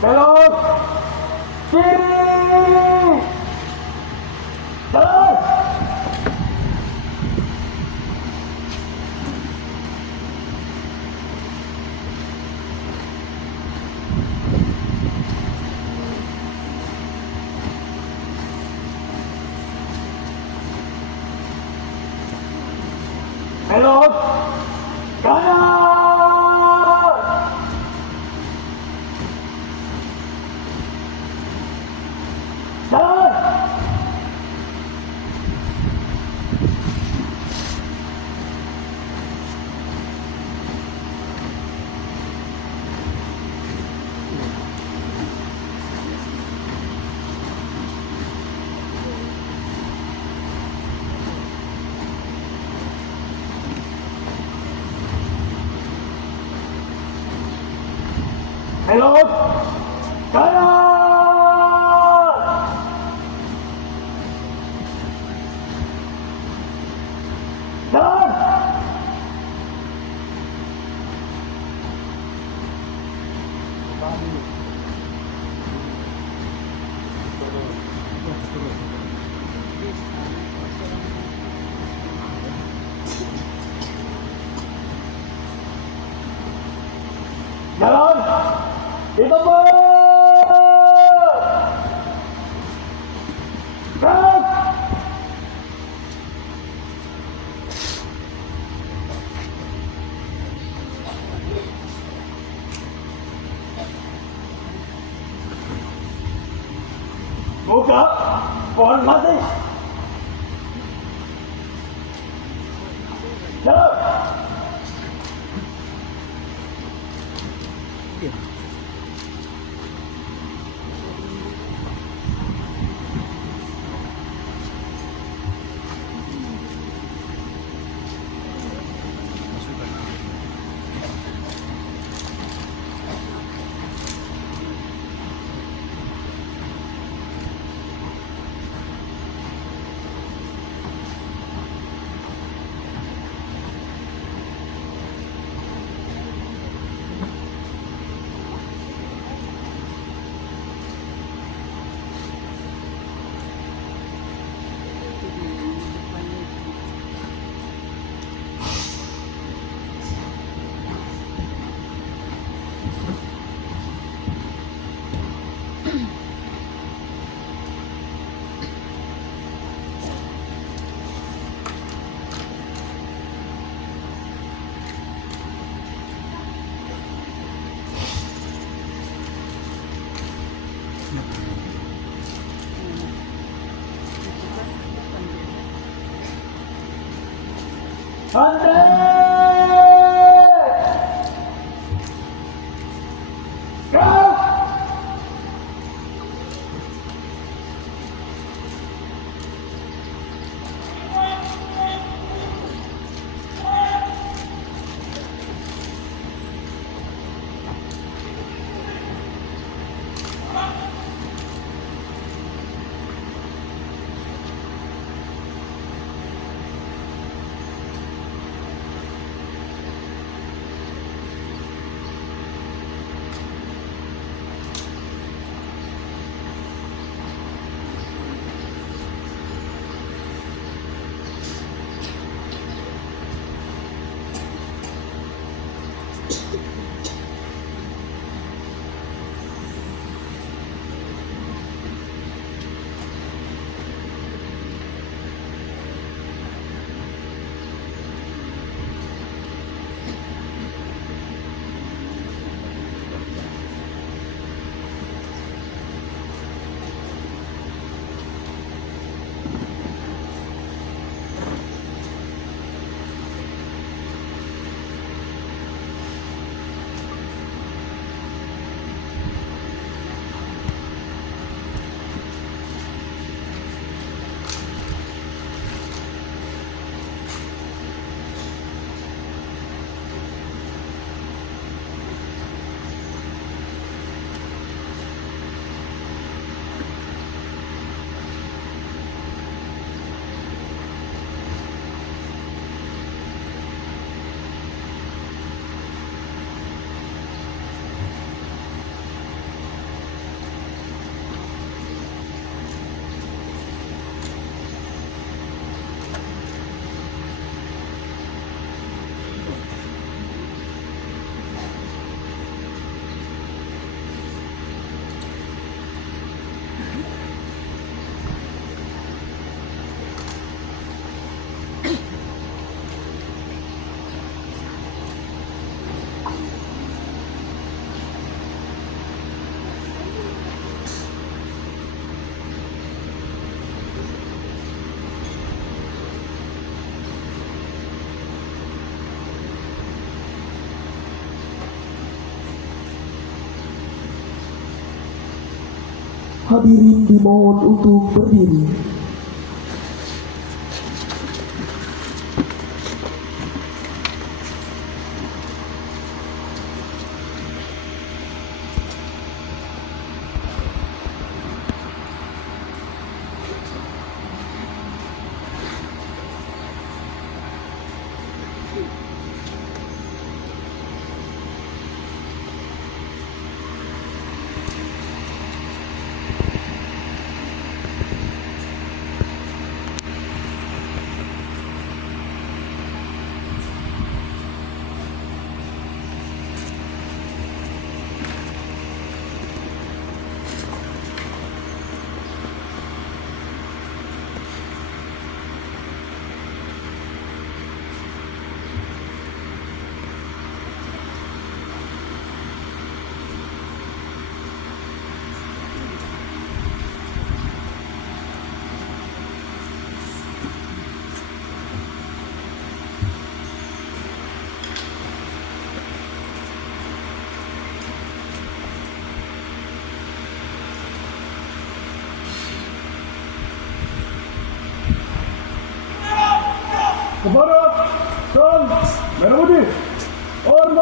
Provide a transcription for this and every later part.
Belok! Kiri! Jalan! Belok! Kanan! Jalan! Belok! Kanan! Jalan! Jalan! Itu pun! Gerak! Buka! Pohon mati! Jalan! Hadirin dimohon untuk berdiri. Kepada Tuan Merah Putih, hormat!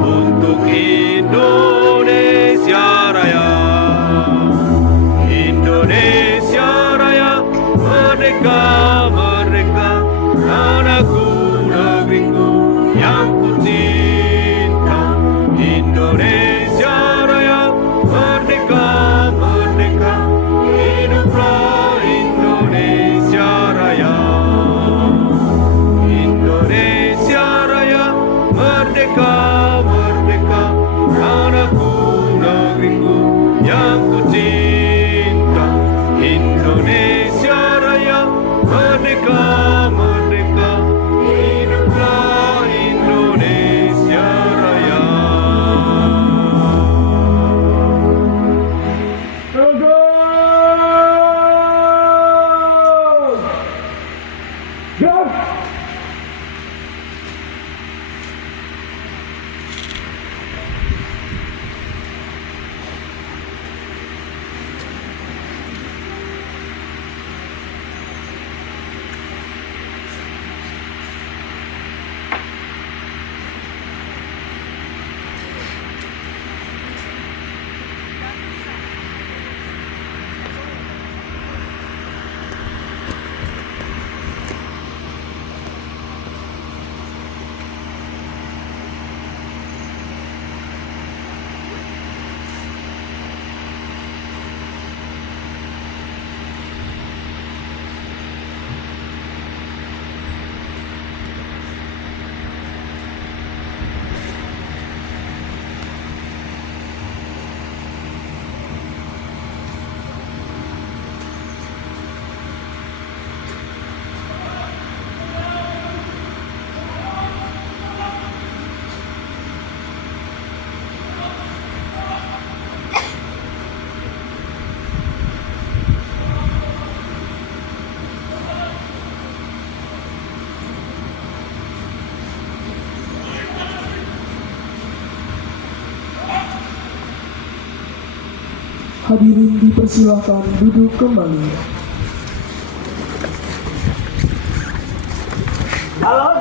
Untuk Indonesia Raya, Indonesia Raya, merdeka, merdeka, tanahku, negeriku yang kucinta. Indonesia Raya, merdeka, merdeka, hiduplah Indonesia Raya. Indonesia Raya, merdeka, merdeka, tanahku, negeriku yang kucinta. Indonesia Raya, merdeka, merdeka, hiduplah Indonesia Raya. Tegas! Gerak! Hadirin dipersilakan duduk kembali. Jalan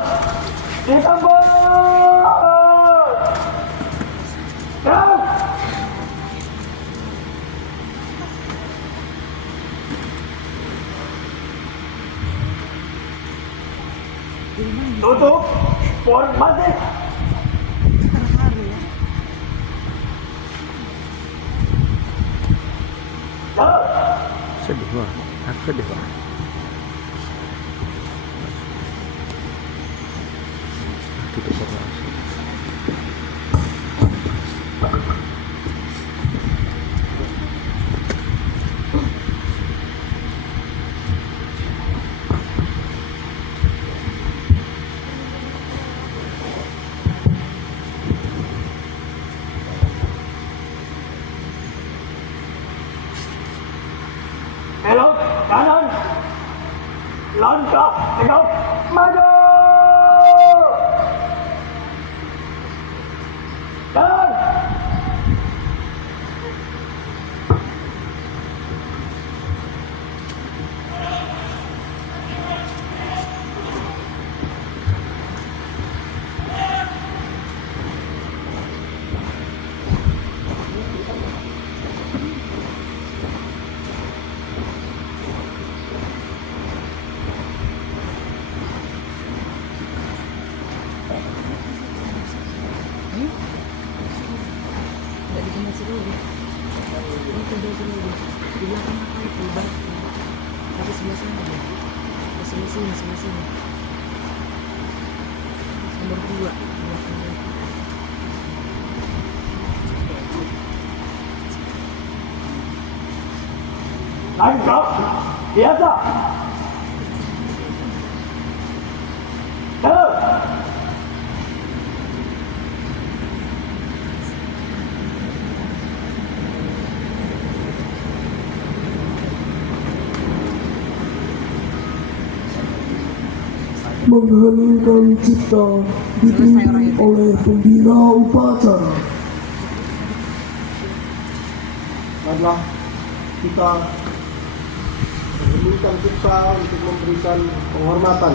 ditambah! Tutup formasi. Jalan. Sedih Pak, aku sedih Pak. Tutup formasi. Belok kanan. Langkah tegak maju. Jalan. Tidak bikin nasi dulu. Ini kedua dulu. Di belakang apa itu? Balik. Tapi sebelah sana dia. Sebelah sini, sebelah sini. Nomor 2. Belakangnya. Langkah biasa. Jalan. Mengheningkan cipta dipimpin oleh pembina upacara. Adalah kita menginginkan cipta untuk memberikan penghormatan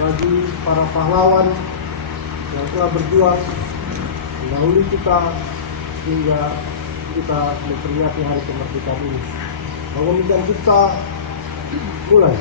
bagi para pahlawan yang telah berjuang mendahului kita hingga kita memperingati hari kemerdekaan ini. Menginginkan cipta mulai.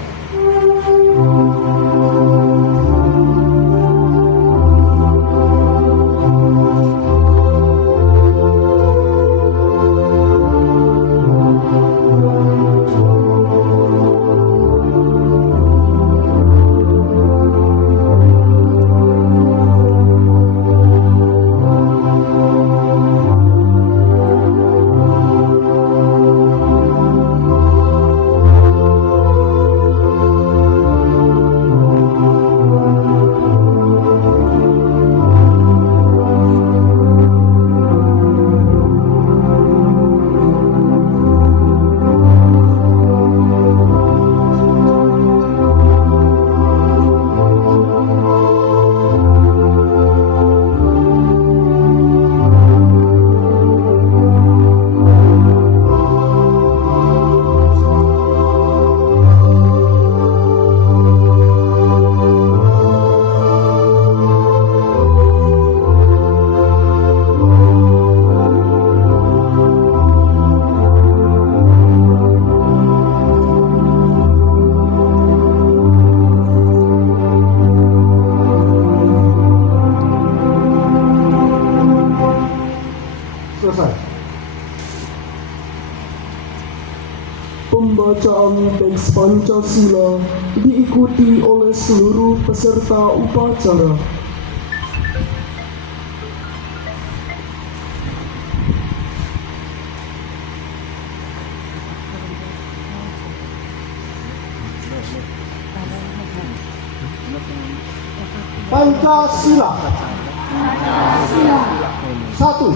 Selesai. Pembacaan teks Pancasila diikuti oleh seluruh peserta upacara. Pancasila. Satu.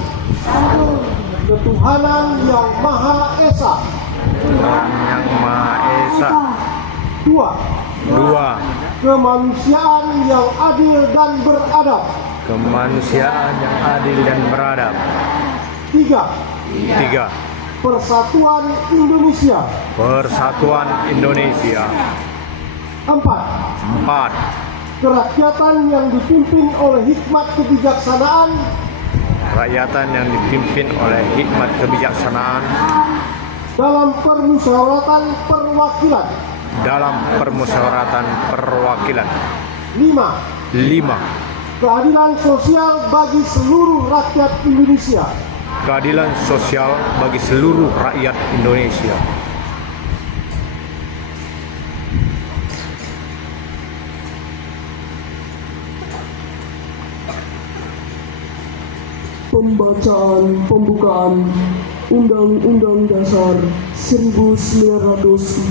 Ketuhanan yang Maha Esa. Tuhan yang Maha Esa. Dua. Dua. Kemanusiaan yang adil dan beradab. Kemanusiaan yang adil dan beradab. Tiga. Tiga. Persatuan Indonesia. Persatuan Indonesia. Empat. Empat. Kerakyatan yang dipimpin oleh hikmat kebijaksanaan. Rakyatan yang dipimpin oleh hikmat kebijaksanaan Dalam permusyawaratan perwakilan. dalam permusyawaratan perwakilan 5. Keadilan sosial bagi seluruh rakyat Indonesia. Keadilan sosial bagi seluruh rakyat Indonesia. Pembacaan pembukaan Undang-Undang Dasar 1945.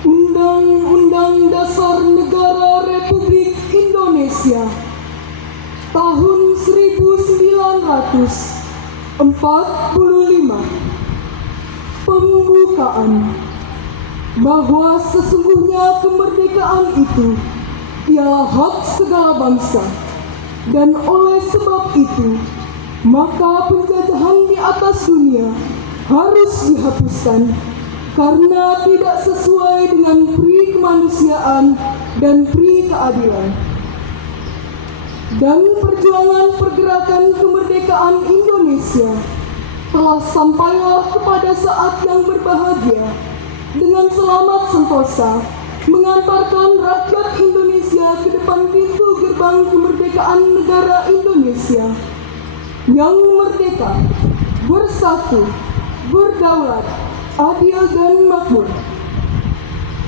Undang-Undang Dasar Negara Republik Indonesia tahun 1945. Pembukaan bahwa sesungguhnya kemerdekaan itu ialah hak segala bangsa, dan oleh sebab itu maka penjajahan di atas dunia harus dihapuskan karena tidak sesuai dengan pri kemanusiaan dan pri keadilan. Dan perjuangan pergerakan kemerdekaan Indonesia telah sampailah kepada saat yang berbahagia dengan selamat sentosa mengantarkan rakyat Indonesia ke depan pintu gerbang kemerdekaan negara Indonesia yang merdeka, bersatu, berdaulat, adil dan makmur.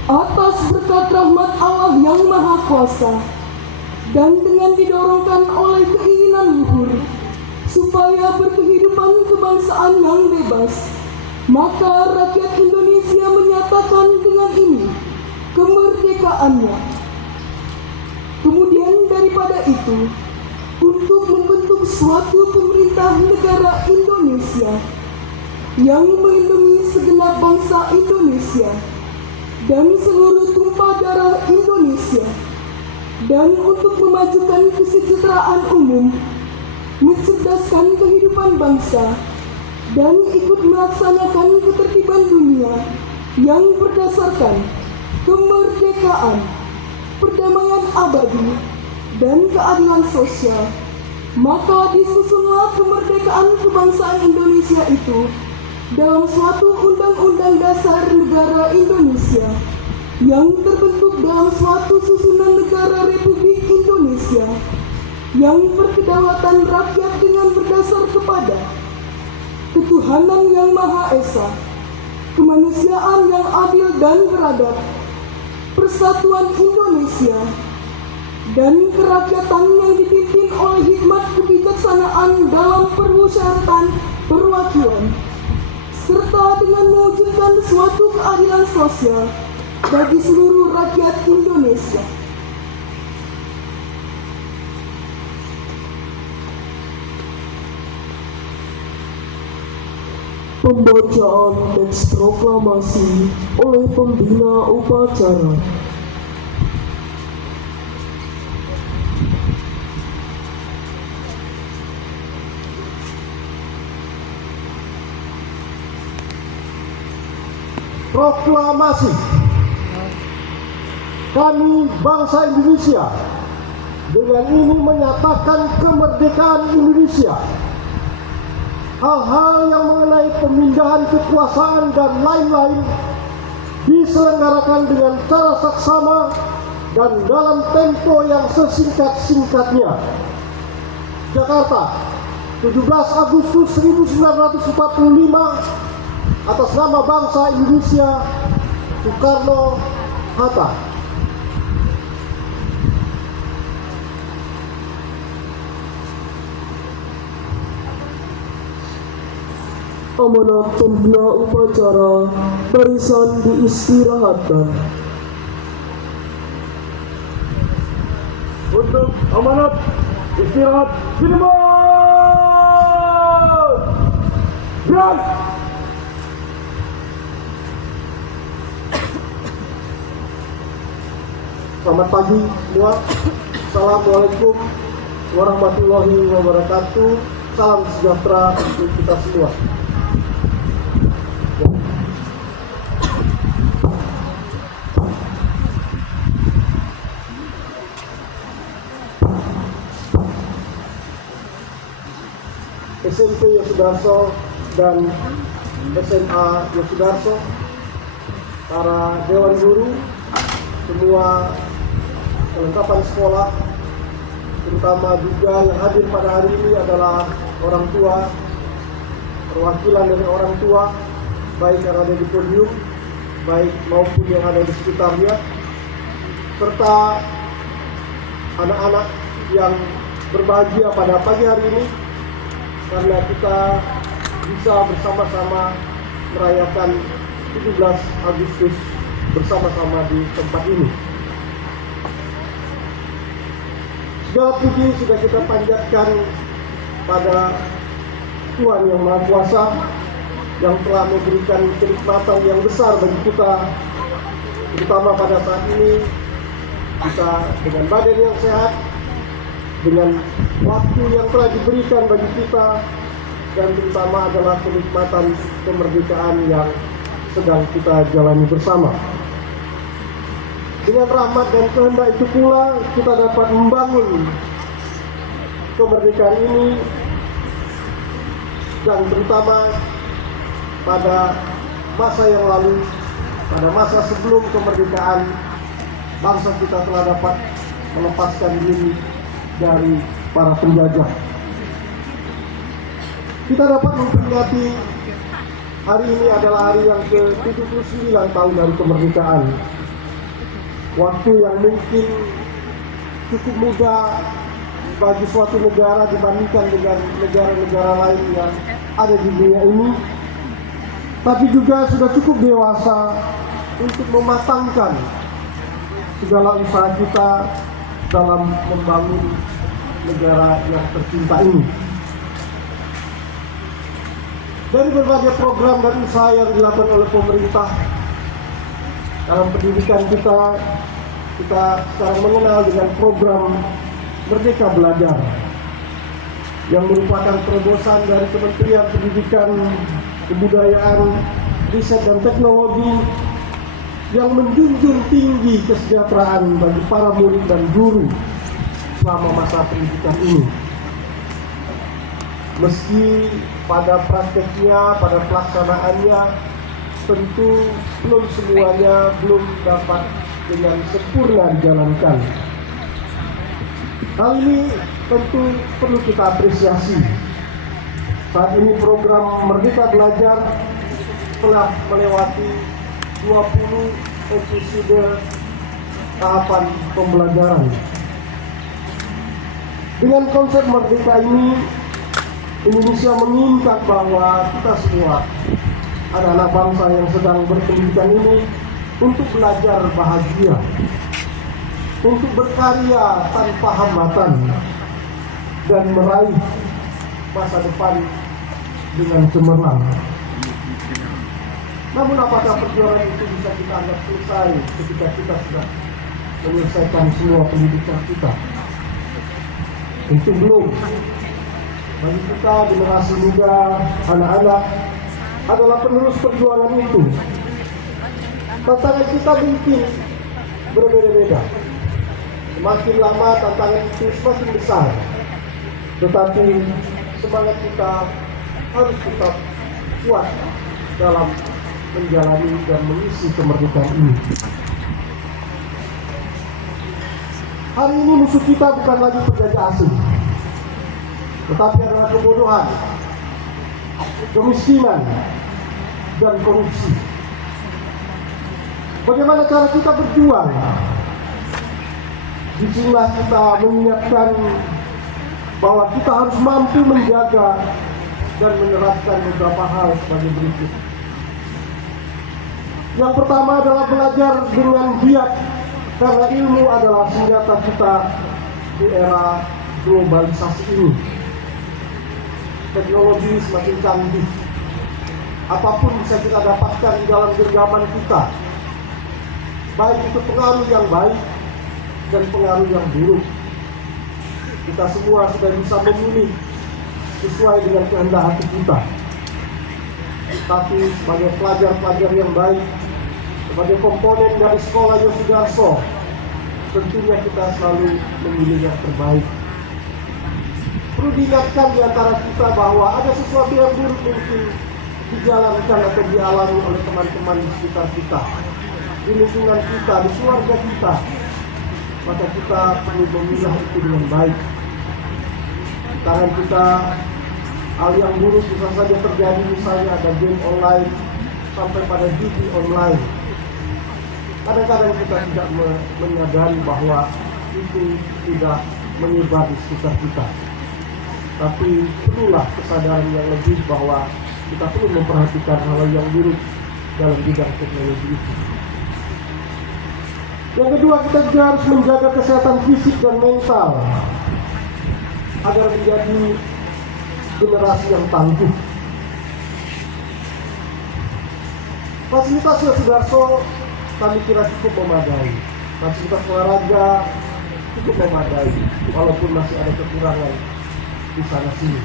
Atas berkat rahmat Allah yang Maha Kuasa dan dengan didorongkan oleh keinginan luhur supaya berkehidupan kebangsaan yang bebas, maka rakyat Indonesia menyatakan dengan ini kemerdekaannya. Kemudian daripada itu, untuk membentuk suatu pemerintah negara Indonesia yang melindungi segenap bangsa Indonesia dan seluruh tumpah darah Indonesia, dan untuk memajukan kesejahteraan umum, mencerdaskan kehidupan bangsa, dan ikut melaksanakan ketertiban dunia yang berdasarkan kemerdekaan, perdamaian abadi, dan keadilan sosial, maka disusunlah kemerdekaan kebangsaan Indonesia itu dalam suatu Undang-Undang Dasar Negara Indonesia yang terbentuk dalam suatu susunan negara Republik Indonesia yang berkedaulatan rakyat dengan berdasar kepada ketuhanan yang Maha Esa, kemanusiaan yang adil dan beradab, persatuan Indonesia, dan kerakyatan yang dipimpin oleh hikmat kebijaksanaan dalam permusyawaratan perwakilan, serta dengan mewujudkan suatu keadilan sosial bagi seluruh rakyat Indonesia. Pembacaan teks proklamasi oleh pembina upacara. Proklamasi. Kami bangsa Indonesia dengan ini menyatakan kemerdekaan Indonesia. Hal-hal yang mengenai pemindahan kekuasaan dan lain-lain diselenggarakan dengan cara saksama dan dalam tempo yang sesingkat-singkatnya. Jakarta, 17 Agustus 1945, atas nama bangsa Indonesia, Soekarno-Hatta. Amanat pembina upacara barisan diistirahatkan. Untuk amanat istirahat dimulai. Gerak. Selamat pagi semua. Assalamualaikum warahmatullahi wabarakatuh. Salam sejahtera untuk kita semua. SMP Yosudarso dan SMA Yosudarso, para dewan guru, semua kelengkapan sekolah, terutama juga yang hadir pada hari ini adalah orang tua, perwakilan dari orang tua, baik yang ada di podium, baik maupun yang ada di sekitarnya, serta anak-anak yang berbahagia pada pagi hari ini karena kita bisa bersama-sama merayakan 17 Agustus bersama-sama di tempat ini. Segala puji sudah kita panjatkan pada Tuhan Yang Maha Kuasa yang telah memberikan kenikmatan yang besar bagi kita, terutama pada saat ini kita dengan badan yang sehat, dengan waktu yang telah diberikan bagi kita, dan terutama adalah kenikmatan kemerdekaan yang sedang kita jalani bersama. Dengan rahmat dan kehendak itu pula kita dapat membangun kemerdekaan ini, dan terutama pada masa yang lalu, pada masa sebelum kemerdekaan, bangsa kita telah dapat melepaskan diri dari para penjajah. Kita dapat memperingati hari ini adalah hari yang ke-79 tahun dari kemerdekaan. Waktu yang mungkin cukup muda bagi suatu negara dibandingkan dengan negara-negara lain yang ada di dunia ini, tapi juga sudah cukup dewasa untuk mematangkan segala usaha kita dalam membangun negara yang tercinta ini. Dari berbagai program dan usaha yang dilakukan oleh pemerintah dalam pendidikan kita sekarang mengenal dengan program Merdeka Belajar yang merupakan terobosan dari Kementerian Pendidikan, Kebudayaan, Riset dan Teknologi yang menjunjung tinggi kesejahteraan bagi para murid dan guru selama masa pendidikan ini. Meski pada prakteknya, pada pelaksanaannya, tentu belum semuanya belum dapat dengan sempurna dijalankan. Hal ini tentu perlu kita apresiasi. Saat ini program Merdeka Belajar telah melewati 20 episode tahapan pembelajaran. Dengan konsep merdeka ini, Indonesia menginginkan bahwa kita semua, anak-anak bangsa yang sedang berpendidikan ini, untuk belajar bahagia, untuk berkarya tanpa hambatan, dan meraih masa depan dengan cemerlang. Namun apakah perjuangan itu bisa kita anggap selesai ketika kita sudah menyelesaikan semua pendidikan kita? Tentu belum. Bagi kita generasi muda, anak-anak adalah penerus perjuangan itu. Tantangan kita mungkin berbeda-beda. Semakin lama tantangan itu semakin besar. Tetapi semangat kita harus tetap kuat dalam menjalani dan mengisi kemerdekaan ini. Hari ini musuh kita bukan lagi penjajah asing, tetapi adalah kebodohan, kemiskinan, dan korupsi. Bagaimana cara kita berjuang? Disinilah kita mengingatkan bahwa kita harus mampu menjaga dan menerapkan beberapa hal sebagai berikut. Yang pertama adalah belajar dengan giat, karena ilmu adalah senjata kita di era globalisasi ini. Teknologi semakin canggih. Apapun bisa kita dapatkan di dalam genggaman kita. Baik itu pengaruh yang baik dan pengaruh yang buruk. Kita semua sudah bisa memilih sesuai dengan kehendak hati kita. Tapi sebagai pelajar-pelajar yang baik, sebagai komponen dari sekolah Yosudarso, tentunya kita selalu memilih yang terbaik. perlu diingatkan di antara kita bahwa ada sesuatu yang buruk mungkin dijalankan atau dialami oleh teman-teman di sekitar kita, di lingkungan kita, di keluarga kita. Maka kita perlu memilah itu dengan baik. Tangan kita, hal yang buruk bisa saja terjadi, misalnya ada game online sampai pada judi online. Kadang-kadang kita tidak menyadari bahwa itu tidak menyebar di sekitar kita. Tapi perlulah kesadaran yang lebih bahwa kita perlu memperhatikan hal yang buruk dalam bidang teknologi itu. Yang kedua, kita juga harus menjaga kesehatan fisik dan mental agar menjadi generasi yang tangguh. Fasilitas Yosudarso kami kira cukup memadai. Fasilitas olahraga cukup memadai, walaupun masih ada kekurangan di sana sini.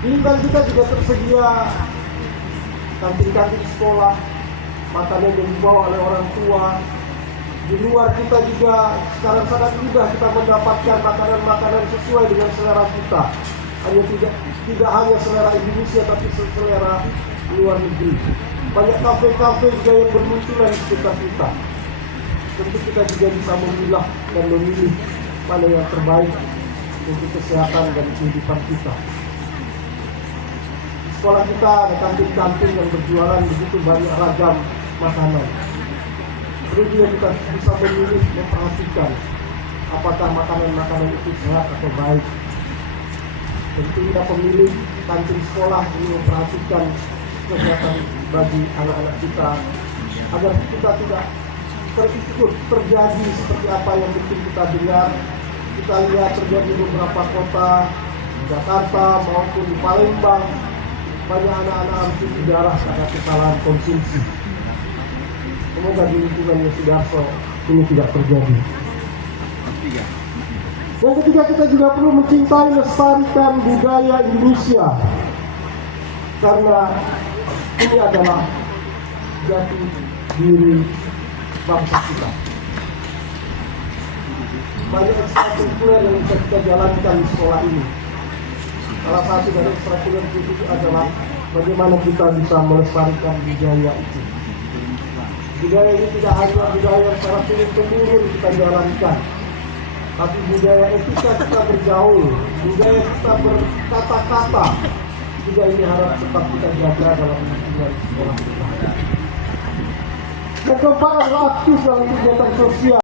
Di lingkungan kita juga tersedia kantin-kantin sekolah, makanan yang dibawa oleh orang tua. Di luar kita juga sekarang sangat mudah kita mendapatkan makanan-makanan sesuai dengan selera kita. Tidak hanya selera Indonesia, tapi selera luar negeri. Banyak kafe-kafe juga yang bermunculan di sekitar kita. Tentu kita juga bisa memilah dan memilih mana yang terbaik untuk kesehatan dan kehidupan kita. Di sekolah kita ada kantin-kantin yang berjualan begitu banyak ragam makanan. Perlu juga kita bisa memilih, memperhatikan apakah makanan-makanan itu sehat atau baik. Tentu kita pemilih kantin sekolah ini memperhatikan kesehatan bagi anak-anak kita agar kita tidak terikut terjadi seperti apa yang mungkin kita dengar, kita lihat terjadi di beberapa kota di Jakarta maupun di Palembang. Banyak anak-anak ampuh darah karena kesalahan konsumsi. Semoga di lingkungan Yosudarso ini tidak terjadi. Yang ketiga, kita juga perlu mencintai lestarikan budaya Indonesia, karena ini adalah jati diri bangsa kita. Banyak ekstrakurikuler yang bisa kita jalankan di sekolah ini. Salah satu dari ekstrakurikuler itu adalah bagaimana kita bisa melestarikan budaya itu. Budaya ini tidak hanya budaya secara turun-temurun kita jalankan, tapi budaya etika kita bergaul, budaya kita berkata-kata juga ini harus tetap kita jaga dalam lingkungan sekolah kita. Dan keempat adalah aktif dalam kegiatan sosial.